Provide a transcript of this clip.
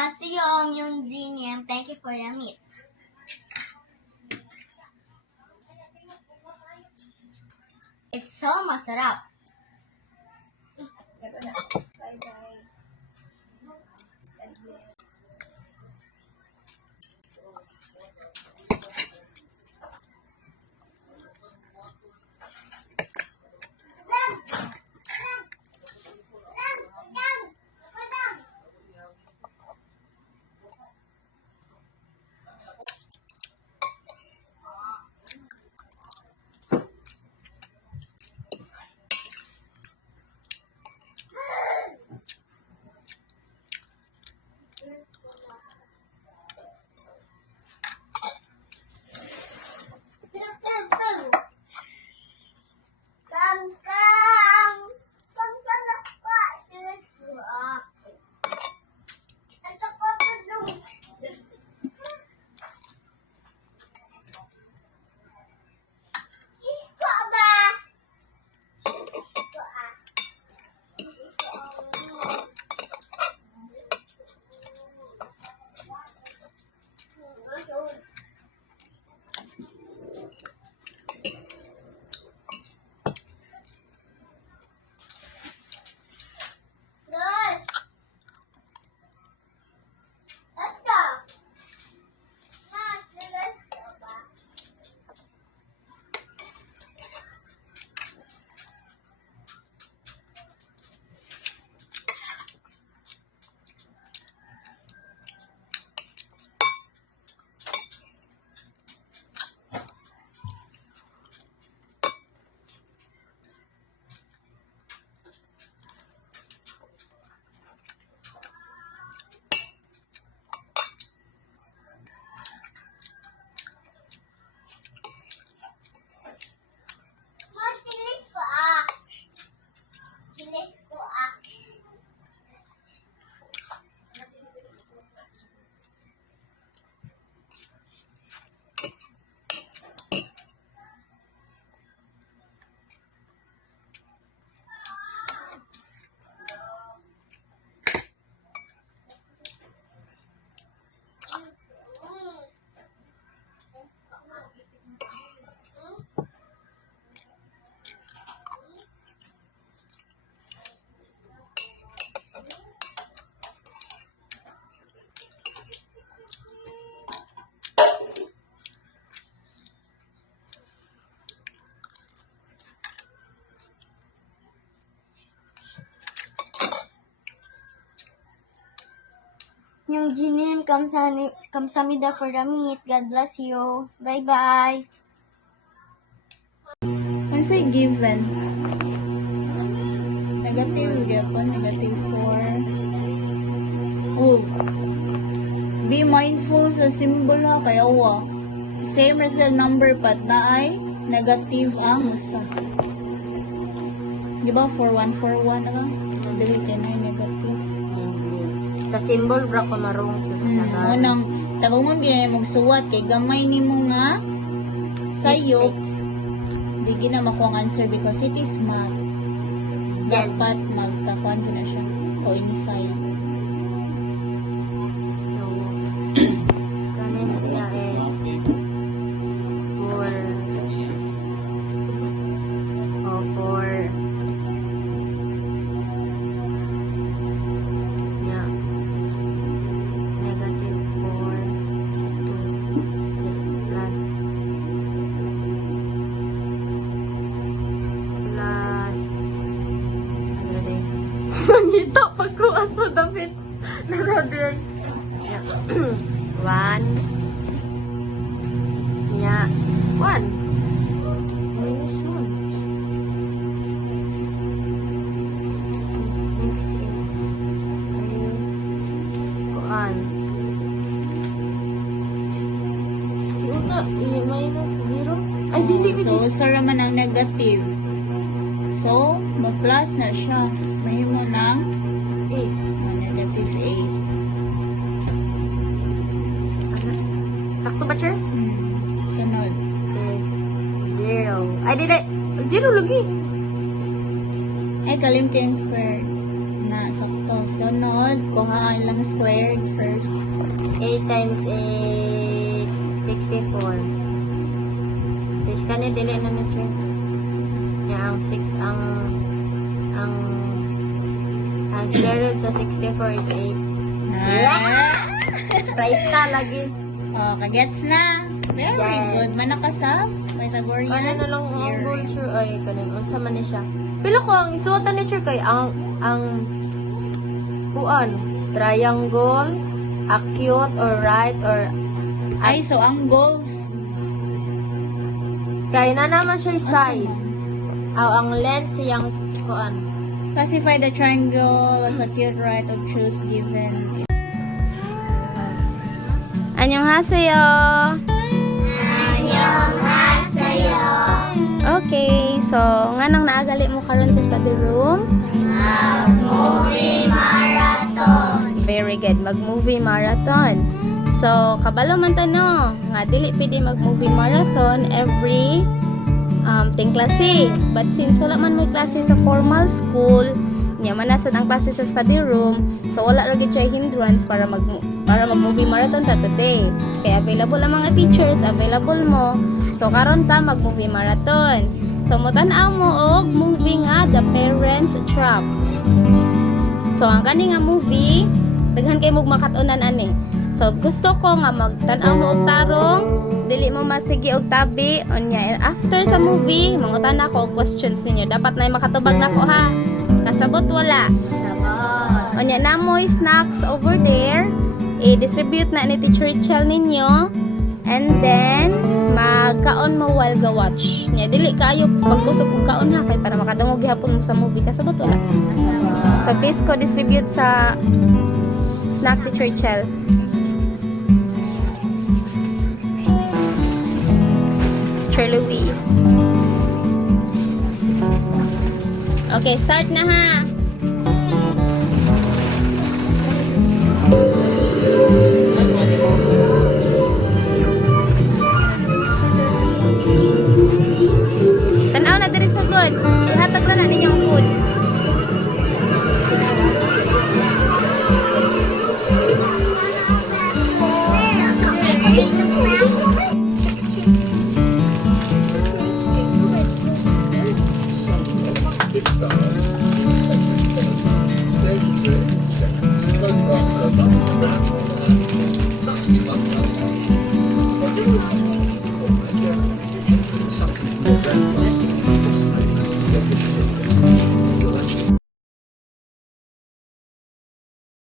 Annyeonghaseyo, Myunjin. Thank you for the meat. It's so masarap. Bye-bye. Yung Jinin, kamsamida for the meat. God bless you. Bye-bye. Ano say given? Negative, gyapon, negative 4. Oh. Be mindful sa symbol ha, kaya wa. Same result number pat na ay negative ang usa. Di ba 4141 na lang? Dili kay na negative. Sa symbol bra ko marong sa Unang tagungon ginay magsuwat kay gamay nimo nga sayop. Di gina makuha ang answer because it is math. Yes. Dapat magkakuan ko na siya. Coincide. So, kanin siya is 4. Yeah. Negative 4. 2. Yes, Nangita pagkuha sa David. Naradig. 1. Yeah. 1. Kuan. Yung sa minus 0. Ay, dili. So, sara man ang negative. So, ma-plus na siya. Mahimo ng 8. negative 8. Sakto ba, Cher? Sunod. 0. Ay, dili. 0 lagi. Ay, kalimtin squared. Na, sakto. Oh, sunod. Kuhaan lang squared first. 8 times 8, 64. This kanya dili na na siya. Yeah, ang square root sa 64 is 8. Right ka lagi. Oh, kagets na. Very Yes. good. Manakasab. Pythagorean. Ano na lang ang theorem. goal sure ay kanin unsa man ni siya. Pila ko ang isuotan ni sure kay ang kuan triangle, acute or right or Ay, so ang goals. kay na naman siya yung size. Ang length siyang kuan. Classify the triangle as acute, right, or choose given. 안녕하세요. Okay, so nganong naagali mo karon sa study room? Movie marathon. Very good, mag-movie marathon. So, kabalo man ta no, nga dili pwede mag-movie marathon every ting klase. But since wala man may klase sa formal school, nya manasad ang klase sa study room, so wala ra gid siya hindrance para mag-movie marathon ta today. Kaya available ang mga teachers, available mo. So karon ta mag-movie marathon. So mutan-aw mo og movie nga The Parents Trap. So ang kani nga movie, daghan kay mo makatunan ani. So gusto ko nga magtan-aw mo og tarong, dili mo masigi og tabi unya. After sa movie, mangutan ako og questions ninyo. Dapat na makatubag nako ha. Kasabot wala. Unya namoy snacks over there. I-distribute na ni Teacher Rachel ninyo. And then, magkaon mo while ga-watch. Nya, dili kayo pagkusog og kaon ha, kay para makadungog gihapon mo sa movie. Kasabot wala. So, please ko distribute sa snack Teacher Rachel. Teacher Luis. Okay, start na ha. Tanaw na diri sa good. Ihatag na ninyong food.